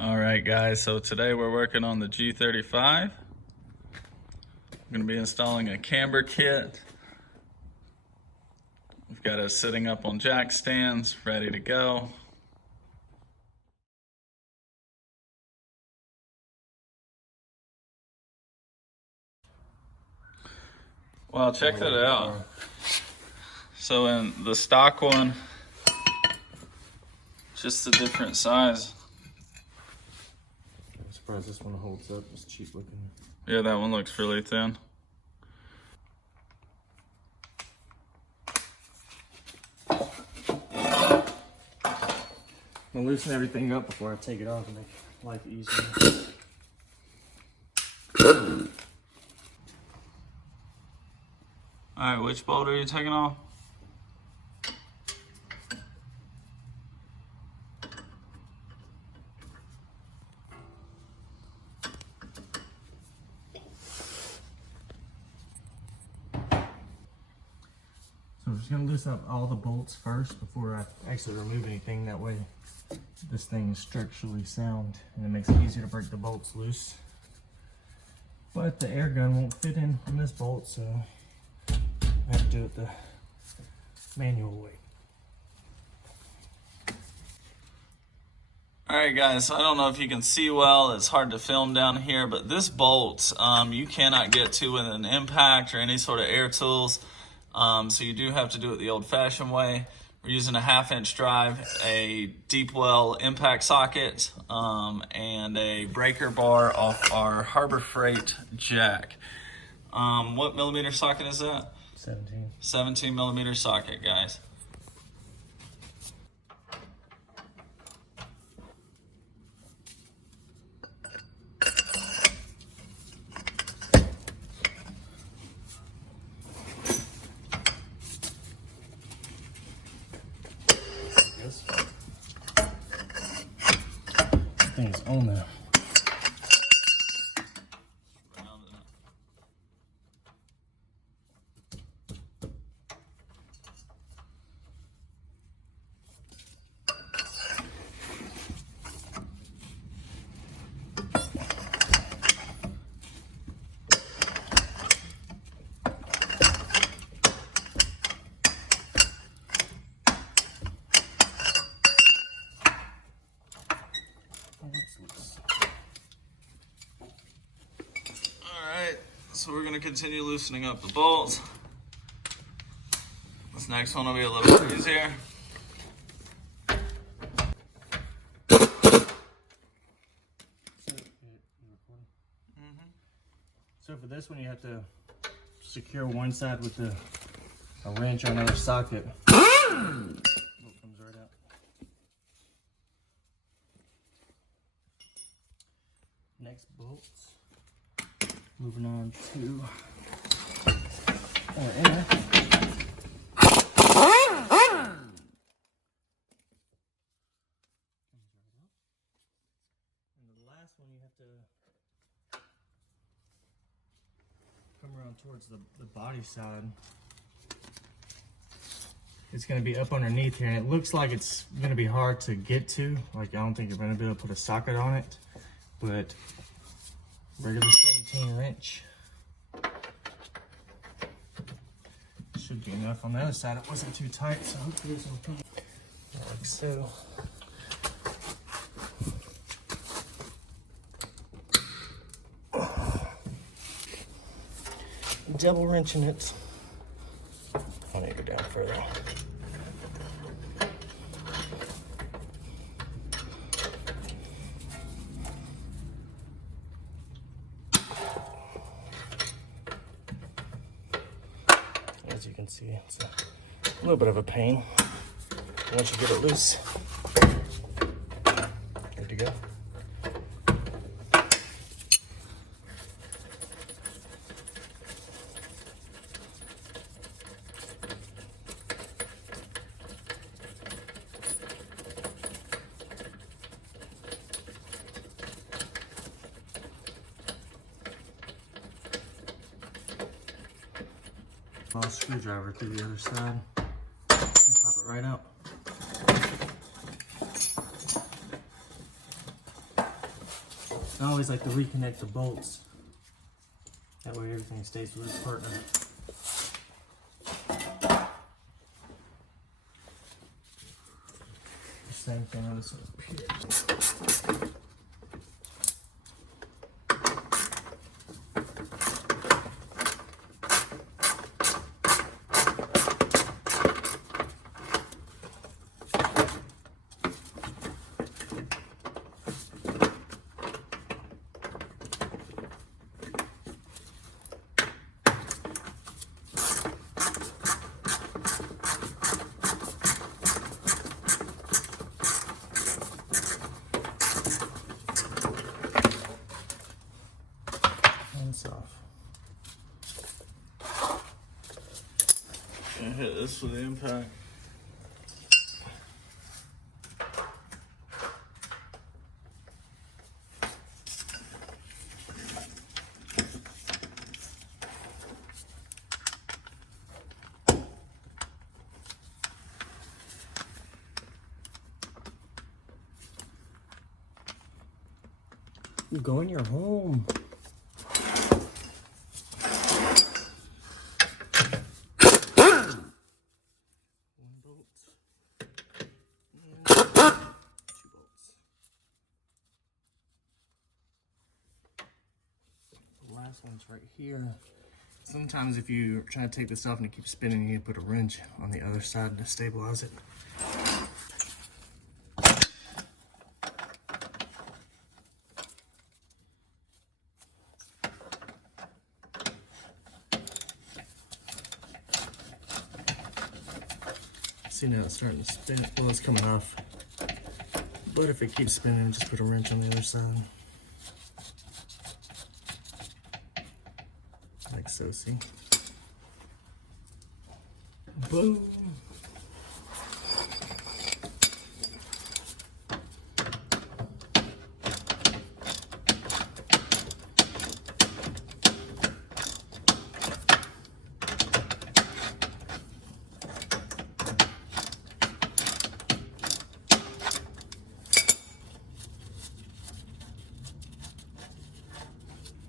All right, guys, so today we're working on the G35. I'm going to be installing a camber kit. We've got it sitting up on jack stands, ready to go. Well, check that out. So in the stock one, just a different size. I'm surprised this one holds up. It's cheap looking. Yeah, that one looks really thin. I'm gonna loosen everything up before I take it off and make life easier. All right, which bolt are you taking off? So I'm just gonna loosen up all the bolts first before I actually remove anything. That way this thing is structurally sound and it makes it easier to break the bolts loose. But the air gun won't fit in on this bolt, so I have to do it the manual way. All right, guys, so I don't know if you can see well. It's hard to film down here, but this bolt you cannot get to with an impact or any sort of air tools. So you do have to do it the old-fashioned way. We're using a 1/2-inch drive, a deep well impact socket, and a breaker bar off our Harbor Freight jack. What millimeter socket is that? 17. 17 millimeter socket, guys. This thing's on there. So we're going to continue loosening up the bolts. This next one will be a little bit easier. So for this one, you have to secure one side with a wrench on another socket. Bolt comes right out. Next bolts. Moving on to our inner. And the last one, you have to come around towards the body side. It's going to be up underneath here, and it looks like it's going to be hard to get to. Like, I don't think you're going to be able to put a socket on it, but regular 17 wrench should be enough. On the other side, it wasn't too tight, so hopefully this will come like so. Double wrenching it. I need to go down further. As you can see, it's a little bit of a pain. Once you get it loose, good to go. Small screwdriver through the other side and pop it right out. I always like to reconnect the bolts. That way everything stays with its partner. Same thing on this one up here. Off. Gonna hit this with the impact. Go in your home. Last one's right here. Sometimes if you try to take this off and it keeps spinning, you need to put a wrench on the other side to stabilize it. See, now it's starting to spin. Well, it's coming off. But if it keeps spinning, just put a wrench on the other side. Like so, see? Boom!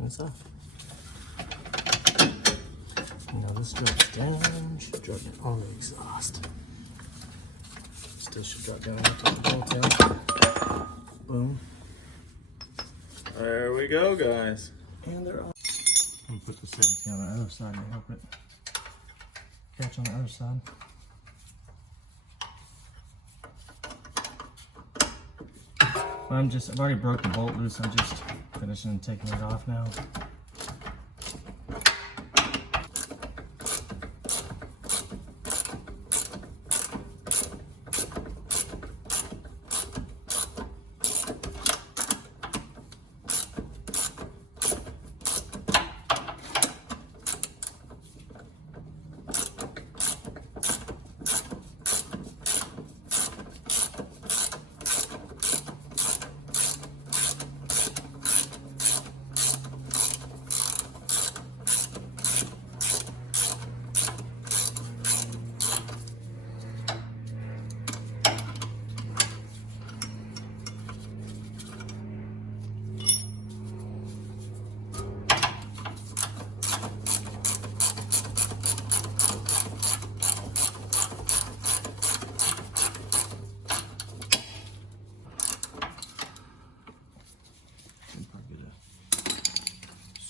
That's off. Now this drops down, should drop down on the exhaust. Still should drop down after the bolt in. Boom. There we go, guys. And they're off. I'm gonna put the 17 on the other side to help it catch on the other side. I've already broke the bolt loose. I'm just finishing taking it off now.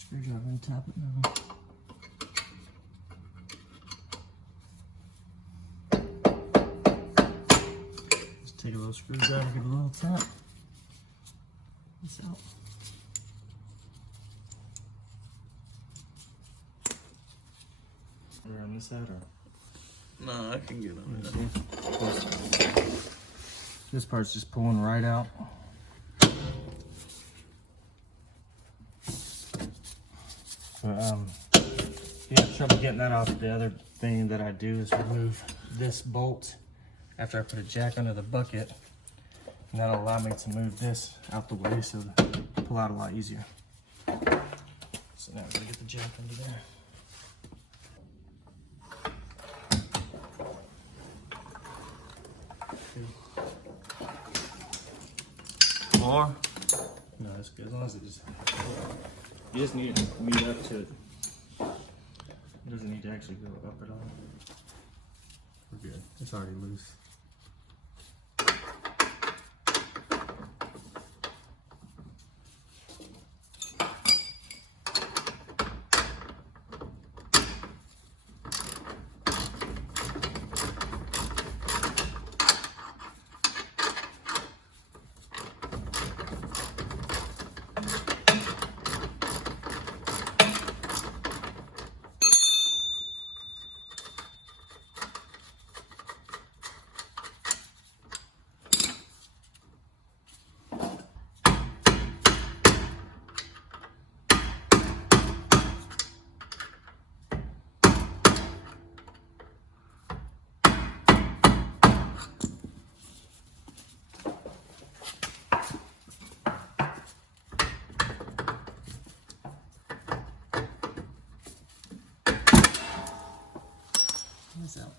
Screwdriver and tap it now. Just take a little screwdriver, give it a little tap. This out. Around this out or? No, I can get on it. This part's just pulling right out. If you have trouble getting that off, the other thing that I do is remove this bolt after I put a jack under the bucket, and that'll allow me to move this out the way so to pull out a lot easier. So now we're gonna get the jack under there. More. No, that's good. As long as it just, you just need to meet up to it. It doesn't need to actually go up at all. We're good. It's already loose. Out.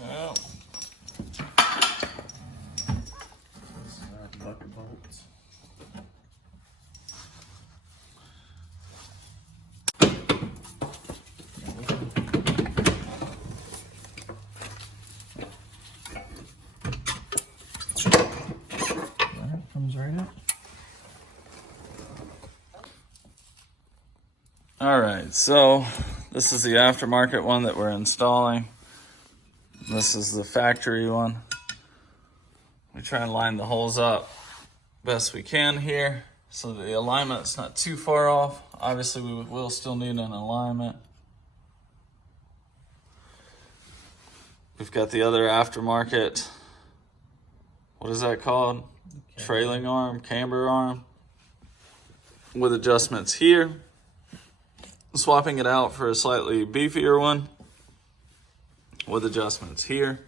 Well, Bucket bolts. That comes right up. all right, so this is the aftermarket one that we're installing. This is the factory one. We try and line the holes up best we can here so that the alignment's not too far off. Obviously, we will still need an alignment. We've got the other aftermarket, what is that called? Okay. Trailing arm, camber arm, with adjustments here. Swapping it out for a slightly beefier one with adjustments here.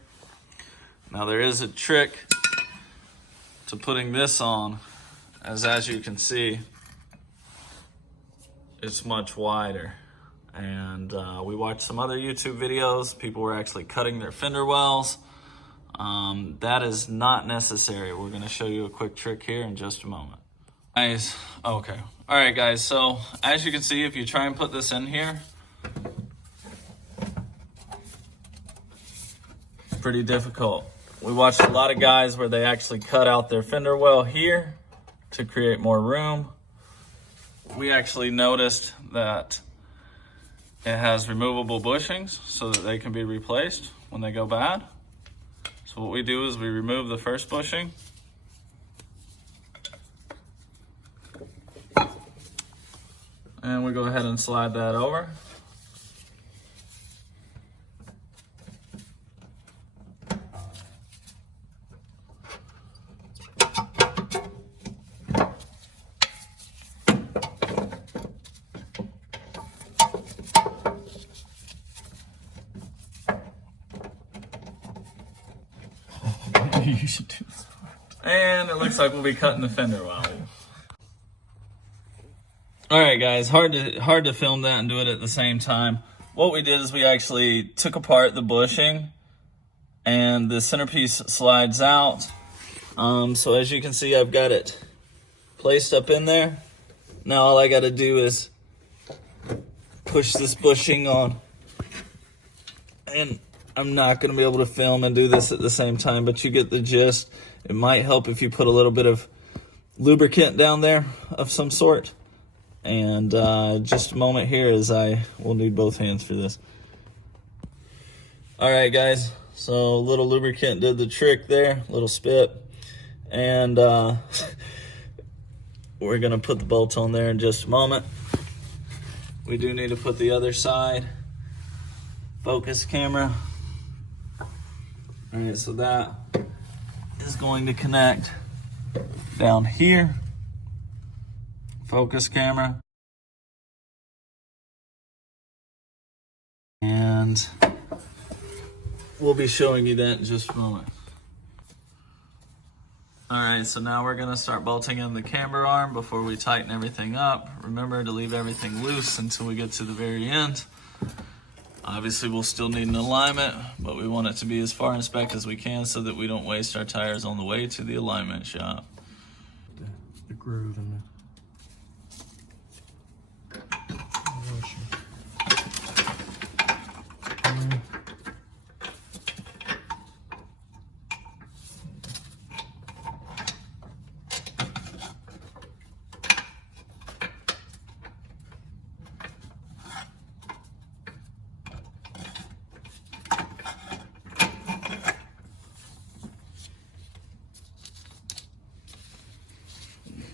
Now there is a trick to putting this on, as you can see, it's much wider. And we watched some other YouTube videos. People were actually cutting their fender wells. That is not necessary. We're gonna show you a quick trick here in just a moment. Guys, okay. All right, guys, so as you can see, if you try and put this in here, pretty difficult. We watched a lot of guys where they actually cut out their fender well here to create more room. We actually noticed that it has removable bushings so that they can be replaced when they go bad. So what we do is we remove the first bushing. And we go ahead and slide that over. You should do this. And it looks like we'll be cutting the fender well. All right, guys, hard to film that and do it at the same time. What we did is we actually took apart the bushing and the centerpiece slides out. So as you can see, I've got it placed up in there. Now all I got to do is push this bushing on. And I'm not going to be able to film and do this at the same time, but you get the gist. It might help if you put a little bit of lubricant down there of some sort. And just a moment here, as I will need both hands for this. All right, guys, so a little lubricant did the trick there, a little spit. And we're gonna put the bolts on there in just a moment. We do need to put the other side focus camera. All right, so that is going to connect down here. Focus camera. And we'll be showing you that in just a moment. All right, so now we're gonna start bolting in the camber arm before we tighten everything up. Remember to leave everything loose until we get to the very end. Obviously, we'll still need an alignment, but we want it to be as far in spec as we can so that we don't waste our tires on the way to the alignment shop. The groove in the washer.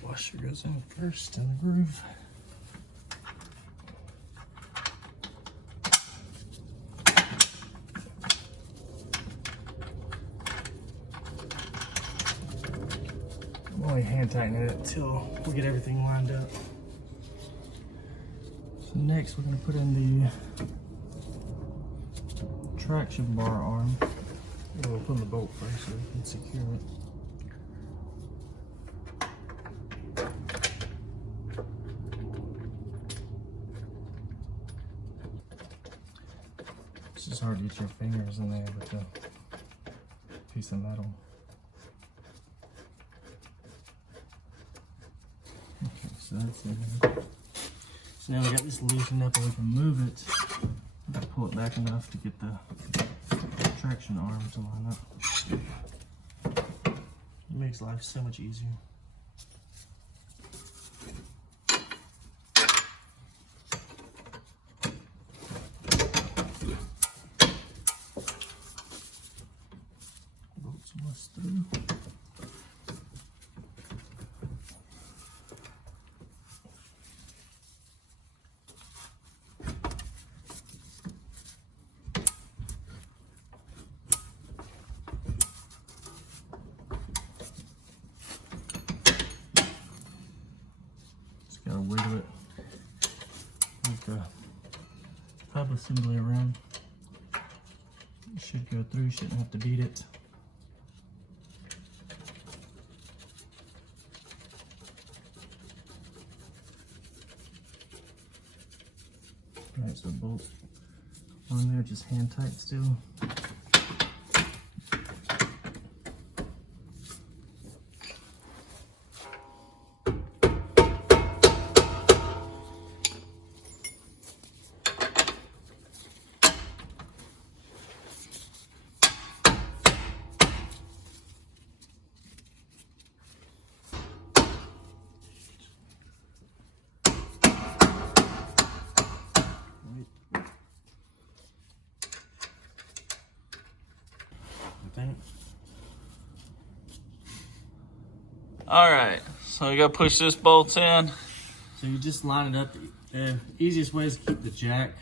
Washer goes in first in the groove. I'm only hand tightening it until we get everything lined up. So next we're going to put in the traction bar arm. We'll put in the bolt first so we can secure it. It's just hard to get your fingers in there with the piece of metal. Okay, so that's in there. So now we got this loosened up and we can move it. We gotta pull it back enough to get the traction arm to line up. It makes life so much easier. Bolts almost through. Gotta wiggle it with the hub assembly around. It should go through, shouldn't have to beat it. Alright, so bolt on there, just hand tight still. All right, so we gotta push this bolt in. So you just line it up. The easiest way is to keep the jack.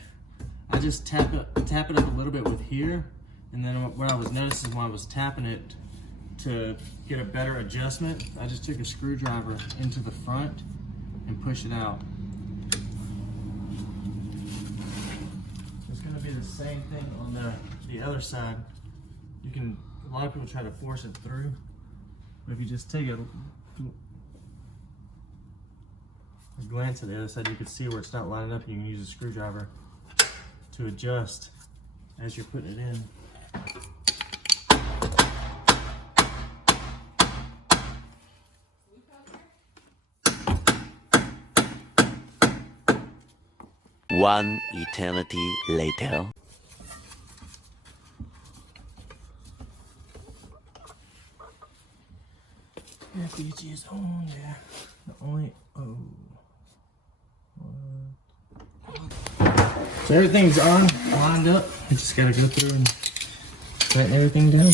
I just tap it up a little bit with here, and then what I was noticing when I was tapping it to get a better adjustment, I just took a screwdriver into the front and push it out. It's gonna be the same thing on the other side. You can, a lot of people try to force it through, but if you just take a glance at the other side, you can see where it's not lining up, and you can use a screwdriver to adjust as you're putting it in. One eternity later. FEG is on there. The only So everything's on, lined up. I just gotta go through and tighten everything down.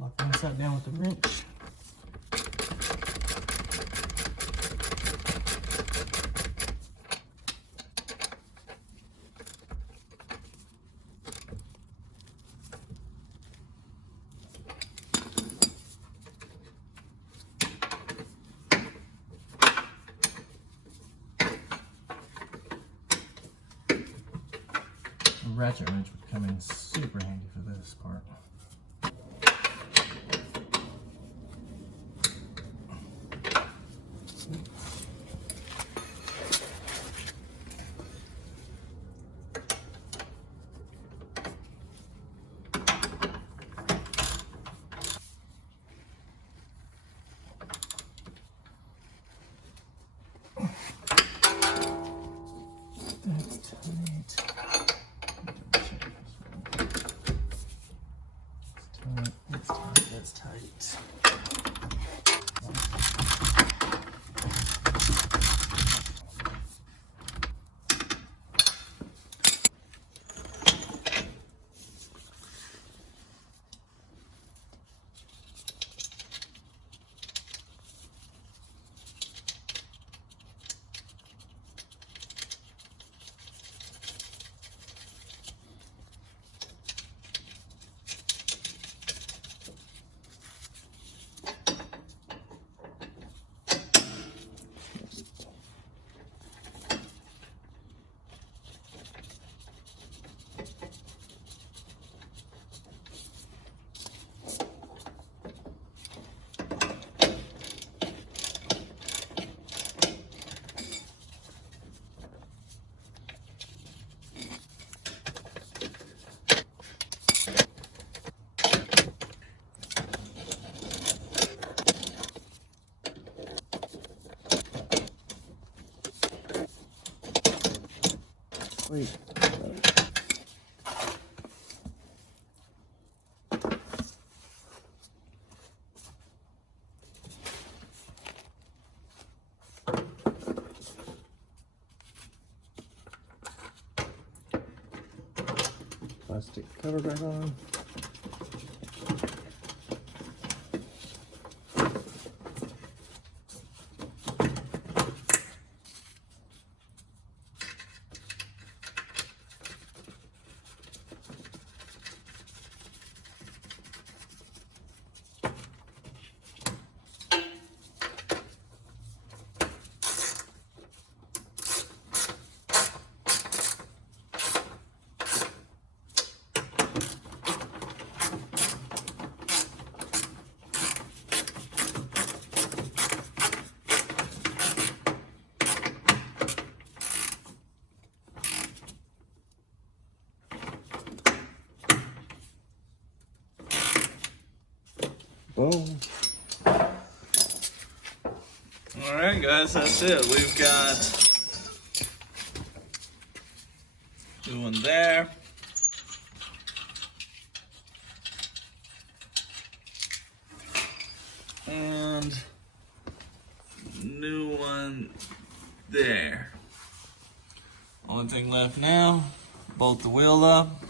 Lock one side down with the wrench. ratchet wrench would come in super handy for this part. That's tight. It's tight, that's tight. Wait. Plastic cover back on. Boom. All right, guys, that's it. We've got new one there. And new one there. Only thing left now, bolt the wheel up.